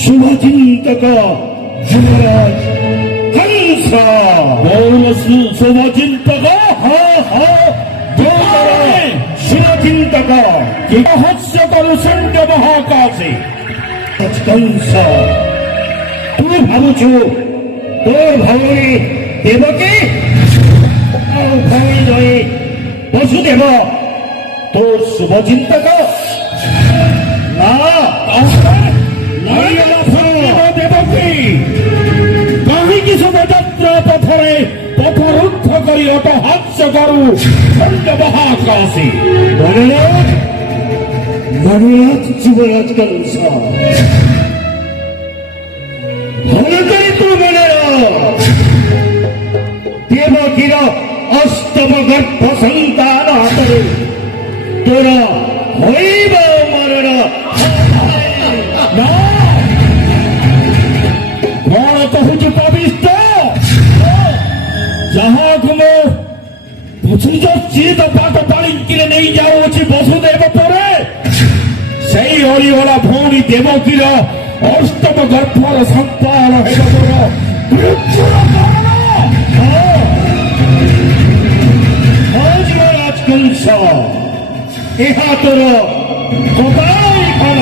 শুভচিন্তক যুবরাজ কংস। শুভচিন্তক শুভচিন্তক হস্য করুষণ্ড মহাকাশে কংস, তুই ভাবুছু তোর ভগনী দেবকে ভগনী নয় বসুদেব তোর শুভচিন্তক না? দেবকী কাহিনী শোভাযাত্রা পথরে পথরুদ্ধ করি অপহাস্য করু খণ্ড মহাকাশে। মনোরাজ যুবরাজ কংস, ভারতের তো মনে দেবকীর অষ্টম গর্ভ সন্তান হাতে তোরা হইব মরণ। কଣ କହୁଛୁ ପବିଷ୍ଟ? ଯାହାକୁ ମୁଁ ଚିତ ପାଠ ପାଳିକିରେ ନେଇ ଯାଉଅଛି ବସୁଦେବ ପରେ ସେଇ ହରିହରା ଭଉଣୀ ଦେବକୀର ଅଷ୍ଟମ ଗର୍ଭର ସନ୍ତାନ ହେବ ମୋର ମୃତ୍ୟୁର କାରଣ। ଯୁବରାଜ କଂସ, ଏହା ତୋର କପାଳ ଫଳ।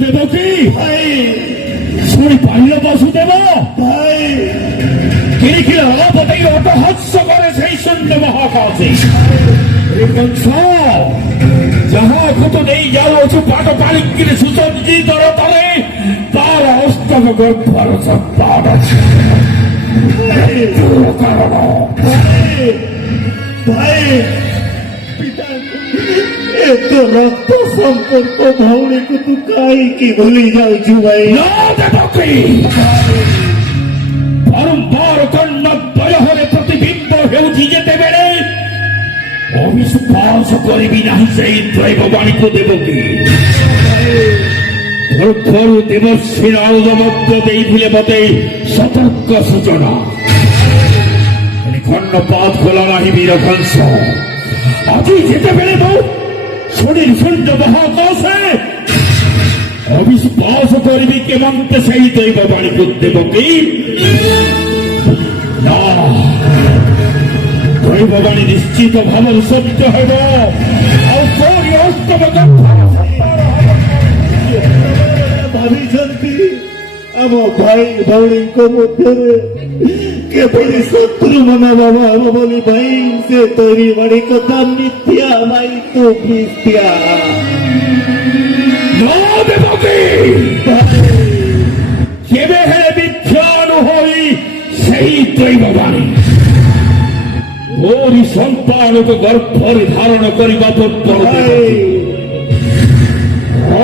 দেবকী শুনি পারল বসুদেব কিরিখিল অপতেই অপহাস্য করে সেই শূন্য মহাকাশে। কংস, যাহাକୁ ତୁ ନେଇ ଯାଉଅଛୁ ପାଠ ପାଳିକିରି ସୁସଜ୍ଜିତ ରଥରେ ତାର ଅଷ୍ଟମ ଗର୍ଭର ସନ୍ତାନ କାରଣ। तो रक्त संपर्क भौणी को तू कहीं भूली जाऊँ भाई। बारंबार कर्णद्वय प्रतिबिंब होते बेले अविश्वास करी ना से दैववाणी को देवकी देवर्षि नारद मते सतर्क सूचना कर्णपात खोला नहीं वीर कंस। आज जेते बेले बहुत শরীর শূন্য মহাকাশে অবিশ্বাস করবি কেমন্তে সেই দৈববাণী দেবকী? না, দৈববাণী নিশ্চিত ভাবে সত্য ହେବ। ଆଉ କୋଉଠି ଅଷ୍ଟମ ଭାବିଛନ୍ତି ଆମ ଭାଇ ଭଉଣୀଙ୍କ ମଧ୍ୟରେ କେଭଳି ଶତ୍ରୁ ମନୋଭାବ ହେବ ବୋଲି ଭାଇ ସେ ତୋରି ବାଣୀ କଥା ମିଥ୍ୟା ଭାଇ, ତୁ ମିଥ୍ୟା। କେବେ ହେଲେ ମିଥ୍ୟା ନହୋଇ ସେହି ଦୈବବାଣୀ ମୋରି ସନ୍ତାନକୁ ଗର୍ଭରେ ଧାରଣ କରିବା ପୂର୍ବରୁ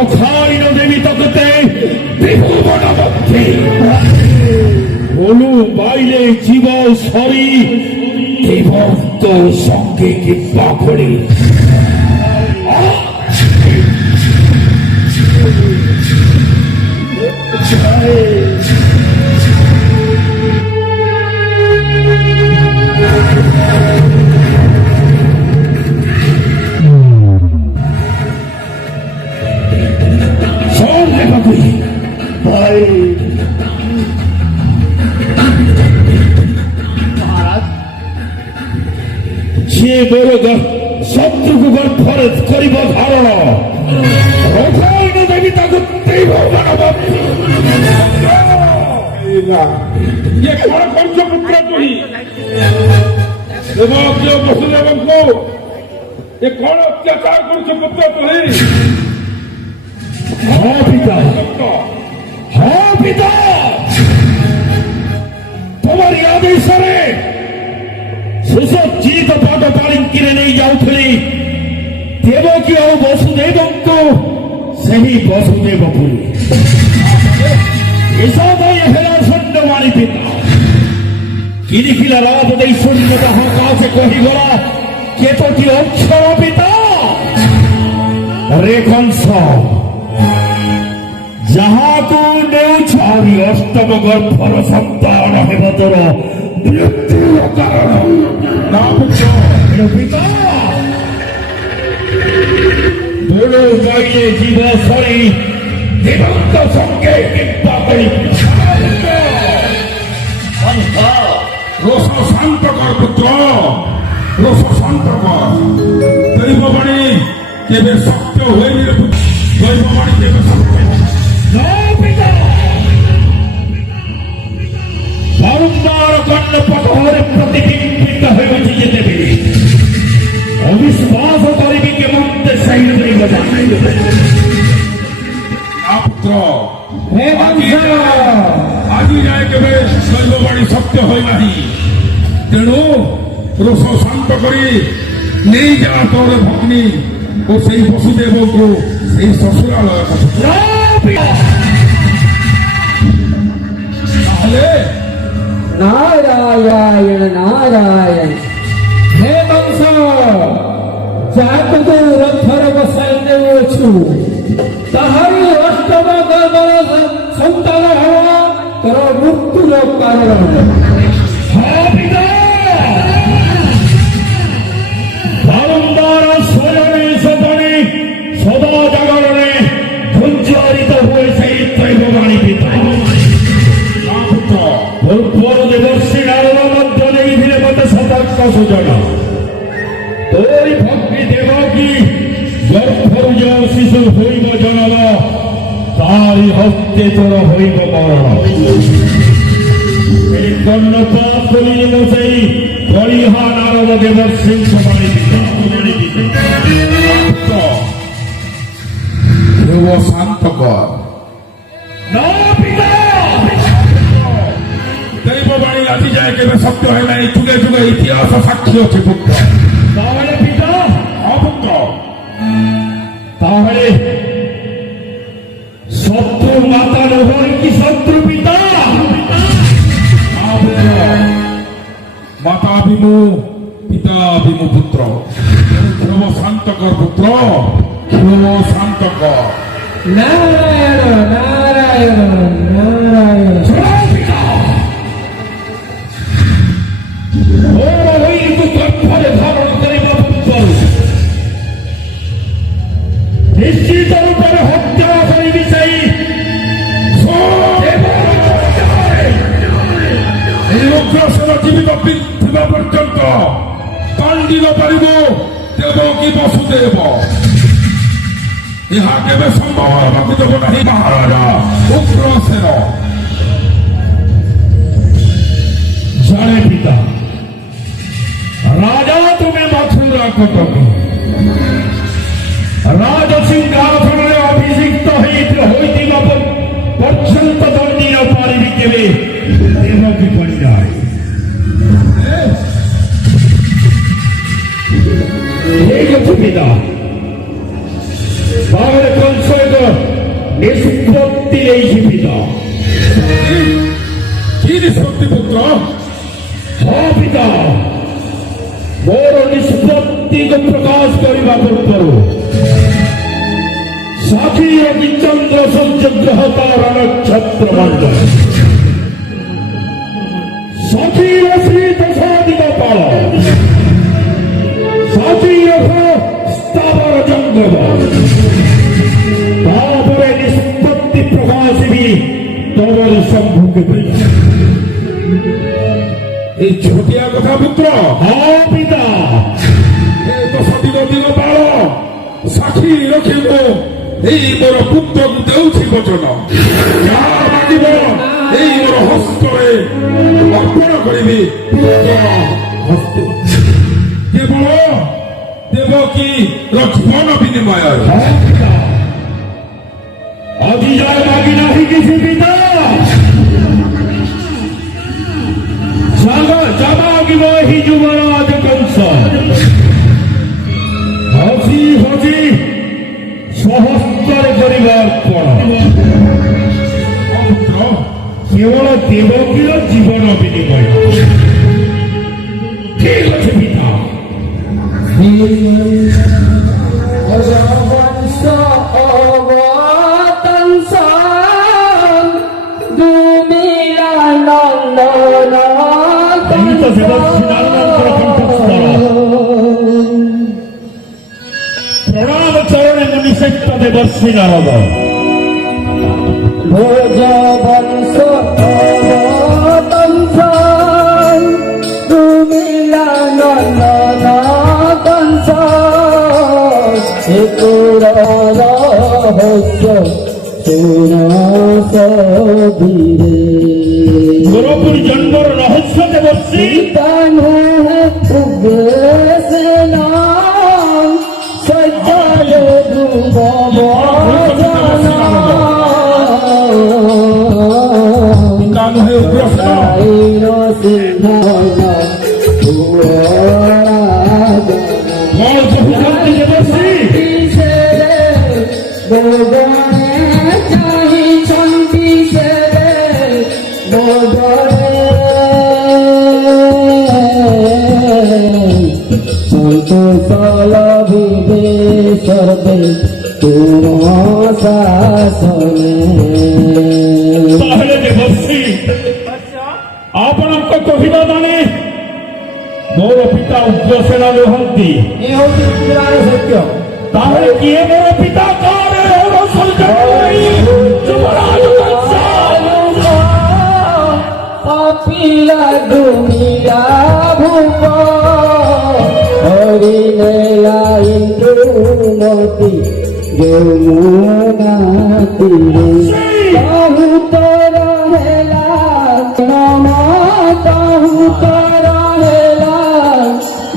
অখাইন দেবী তকতে ত্রিভুবন মধ্যে অনু বাইলে জীব সরি দেবত্ব সঙ্গে কৃপা করে যে বড় শত্রুকে গর্ভরে করিব ধারণ অখাইন দেবী তাকে କଣ କରୁଛ ପୁତ୍ର ତୁହି? ଦେବକୀ ବସୁଦେବଙ୍କୁ ଏ କଣ ଅତ୍ୟାଚାର କରୁଛ ପୁତ୍ର ତୁହି? ହଁ ପିତା, ହଁ ପିତା, তোমার আদেশরে সুসজ্জিত পদ পালিঙ্কিরে নেই যাଉଥିଲି ଦେବକୀ ଆଉ ବସୁଦେବଙ୍କୁ ସେହି ବସୁଦେବପୁରୀ ଏସମୟ ହେଲା ସୈନ୍ୟବାଣୀ ପିତା କିରିଖିଲା ରାତ ଦେଇ ଶୂନ୍ୟତା ହକାଶେ କହିଗଲା କେତୋଟି ଅକ୍ଷର ପିତା ରେ କଂସ ଯାହାକୁ ନେଉଛ ଆହୁରି ଅଷ୍ଟମ ଗର୍ଭର ସନ୍ତାନ ହେବ ତୋର মৃত্যুর কারণ। না পুত্র, পিতা বড় গাইলে জীব সরি দিবন্ত সঙ্গে কৃপা করি। রোষ শান্ত কর পুত্র, রোষ শান্ত কর। দৈববাণী কেবে সত্য হয়নি রে পুত্র, দৈববাণী কেবে সত্য হয়নি। না পিতা, বারম্বার কর্ণপথরে প্রতিবিম্বিত হয়েছে যে দেবে অবিশ্বাস করিবি কেমন সাইড করিব জানাইল। না পুত্র, হে বংশ, আজি যায় কেবে দৈববাণী সত্য হয় নাহি। তেণু রোষ শান্ত କରି ନେଇ ଯା ତୋର ଭଗ୍ନୀ ଓ ସେଇ ବସୁଦେବଙ୍କୁ ସେଇ ଶ୍ୱଶୁରାଳୟ ତାହେଲେ नारायण नारायण। हे वंश, जातु तो रथर बसाइने ओछु तहारी अष्टम गर्भर संतान हवा तर मृत्युर कारण। বারম্বার স্মরণে সপনে সদা জাগরণে সঞ্চারিত হয়ে সেই দৈববাণী পিতা। ନା ପୁତ୍ର, ପୂର୍ବରୁ ଦେବର୍ଷି ନାରଦ ମଧ୍ୟ ଦେଇଥିଲେ ମୋତେ ସତର୍କ ସୂଚନା। তোর ভক্তি দেবকী গর্ভରୁ ଯେଉଁ ଶିଶୁ ହୋଇବ ଜନମ ତାରି ହସ୍ତେ ତୋର ହୋଇବ ମରଣ। এই কর্ণপাত করিলে ମୁଁ ସେଇ কলিহা নারদ দেবর্ষিଙ୍କ ବାଣୀ ପିତା। ପୁତ୍ର, ଧ୍ରୁବ ଶାନ୍ତ କର। ନା ପିତା, ଦୈବବାଣୀ ଆଜି ଯାଏ କେବେ ସତ୍ୟ ହୁଏ ନାହିଁ। ଯୁଗେ ଯୁଗେ ଇତିହାସ ସାକ୍ଷୀ ଅଛି ପୁତ୍ର। ତାହେଲେ ପିତା, ହଁ ପୁତ୍ର, তাহলে শত্রু মাতা নহর কি শত্রু পিতা? ହଁ ପୁତ୍ର, ମାତା ବିମୁ ପିତା ବିମୁ ପୁତ୍ର। ଧ୍ରୁବ ଶାନ୍ତ କର ପୁତ୍ର, ଧ୍ରୁବ ଶାନ୍ତ କର। नारायण नारायण नारायण। ମୋର ହୋଇକୁ ଗର୍ଭରେ ଧାରଣ କରିବା ପୂର୍ବରୁ ନିଶ୍ଚିତ ରୂପରେ ହତ୍ୟା କରିବି ସେଇ এই অগ্রসর জীবিত ଥିବା ପର୍ଯ୍ୟନ୍ତ କାଣ୍ଡି ନ ପାରିବ ଦେବ କି ବସୁଦେବ। ଏହା କେବେ ସମ୍ଭବ ହେବାକୁ ଦେବ ନାହିଁ ମହାରାଜା ଉଗ୍ରସେନ। জানে পিতা, রাজা তুমি মথুরা কটকে রাজ সিংহাসনে অভিষিক্ত হইଥିବା পর্যন্ত দণ্ডি ন পারিবি কেবে দেবকী কন্যায়। এই যে পিতা, বাবার কংস এক নিষ্পত্তি নেইছি পিতা। কি নিষ্পত্তি পুত্র? ହଁ ପିତା, ମୋର ନିଷ୍ପତ୍ତିକୁ ପ୍ରକାଶ କରିବା ପୂର୍ବରୁ ସାକ୍ଷୀ ଅଗ୍ନିଚନ୍ଦ୍ର ସୂର୍ଯ୍ୟଗ୍ରହ ତାର ନକ୍ଷତ୍ର ମଣ୍ଡଳ ସାକ୍ଷୀର ଶ୍ରୀ ଦଶାଧିକ ପାଳ ସାକ୍ଷୀର ସ୍ଥାବର ଜଙ୍ଗମ ତାପରେ ନିଷ୍ପତ୍ତି ପ୍ରକାଶିବି ତମର ସମ୍ମୁଖରେ। এই ଛୋଟିଆ କଥା ପୁତ୍ର। ହଁ ପିତା, ଏ ଦଶଦିନ ଦିନ ବାଳ ସାକ୍ଷୀ ରଖିବ। ଏଇ ମୋର ପୁତ୍ରକୁ ଦେଉଛି ବଚନ, ଯାହା ମାଗିବ ଏଇ ମୋର ହସ୍ତରେ ଅର୍ପଣ କରିବି। ପୁତ୍ର ହସ୍ତେ କେବଳ ଦେବକୀ ଲକ୍ଷ୍ମଣ ବିନିମୟ। ହଁ ପିତା, ଆଜି ଯାଏ ମାଗି ନାହିଁ କିଛି ପିତା। জামাগিব হি যুবরাজ কংস হসি হসি সহস্তর করিবার পর পুত্র কেবল দেবকীর জীবন বিনিময়। ঠিক আছে পিতা। ভগবংশ অবতংসং দুমিলা নন্দন দেবর্ষি নারদ। ভোজ বংশ অবতংস তুমিলা নন্দন কংস একুর রহস্য শুন সবিরে গোরপুর জন্মর রহস্য দেবর্ষি তনু উগ্রেসেন সজ্জল ধ্রুব কান হয়ে উগ্রসেন সর্বে তুম শাসনে তাহলে দেবর্ষি ଆପଣଙ୍କ କହିବା ମାନେ ମୋର ପିତା ଉଗ୍ରସେନ ନୁହନ୍ତି। ଏ ହଉଛି ପୁରାଣ ସତ୍ୟ। ତାହେଲେ କିଏ ମୋର ପିତା କାରେ ଯୁବରାଜ କଂସ? পাপিলা দুনিয়া ভূপ হরিণেলা ইন্দ্রমতি যমুনা তীরে কাহু তোর হেলা নম কাহু তোর হেলা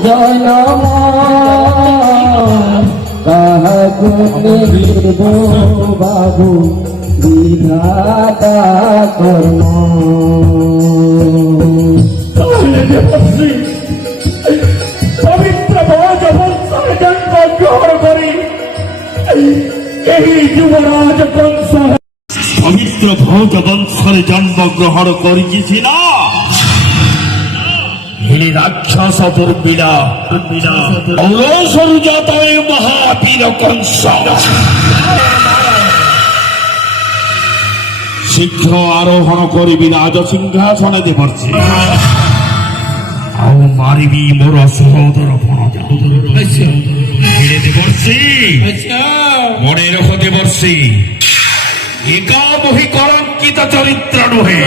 জনম কাহাকু নির্ব বাবু বিধাতা কর্ম তাহলে দেবর্ষি পবিত্র ভোজ বংশରେ ଜନ୍ମ ଗ୍ରହଣ କରି ଏହି ଯୁବରାଜ କଂସ ପବିତ୍ର ଭୋଜ ବଂଶରେ ଜନ୍ମ ଗ୍ରହଣ କରିଛି ସିନା, ହେଲେ ରାକ୍ଷସ ଦୁର୍ବିଡ଼ା ଔରସରୁ ଜାତ ଏ ମହାବୀର କଂସ ଶୀଘ୍ର ଆରୋହଣ କରିବି ରାଜ ସିଂହାସନ ଦେବର୍ଷି, ଆଉ ମାରିବି ମୋର ସହୋଦର ଭଣଜ ଦେବର୍ଷି। ମନେ ରଖ ଦେବର୍ଷି, ଏକାମୋହି କଳଙ୍କିତ ଚରିତ୍ର ନୁହେଁ।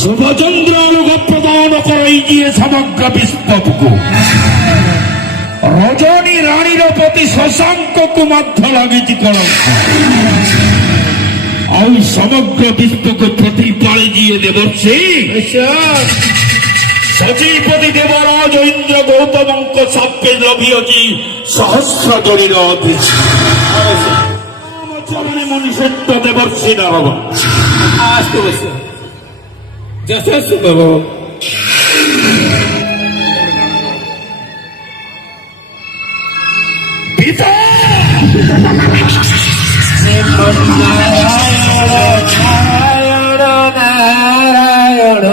ଶୁଭଚନ୍ଦ୍ର ରୋଗ ପ୍ରଦାନ କରାଇଯିଏ ସମଗ୍ର ବିଶ୍ୱକୁ। ରଜନୀ ରାଣୀର ପତି ଶଶାଙ୍କକୁ ମଧ୍ୟ ଲାଗିଛି କଳଙ୍କ, ଆଉ ସମଗ୍ର ବିଶ୍ୱକୁ ପ୍ରତିପାଳି ଯିଏ ଦେବର୍ଷି ସଚିପତି ଦେବରାଜ ଇନ୍ଦ୍ର ଗୌତମଙ୍କ ସାପେ ଲଭିଅଛି ସହସ୍ର ଯୋଡ଼ିର ଚରଣେ ମଣିଷତ୍ୱ ଦେବର୍ଷି ନାରଦ। আস্তে বসে যথেষ্ট বাবু পিতা নারায়ণ নারায়ণ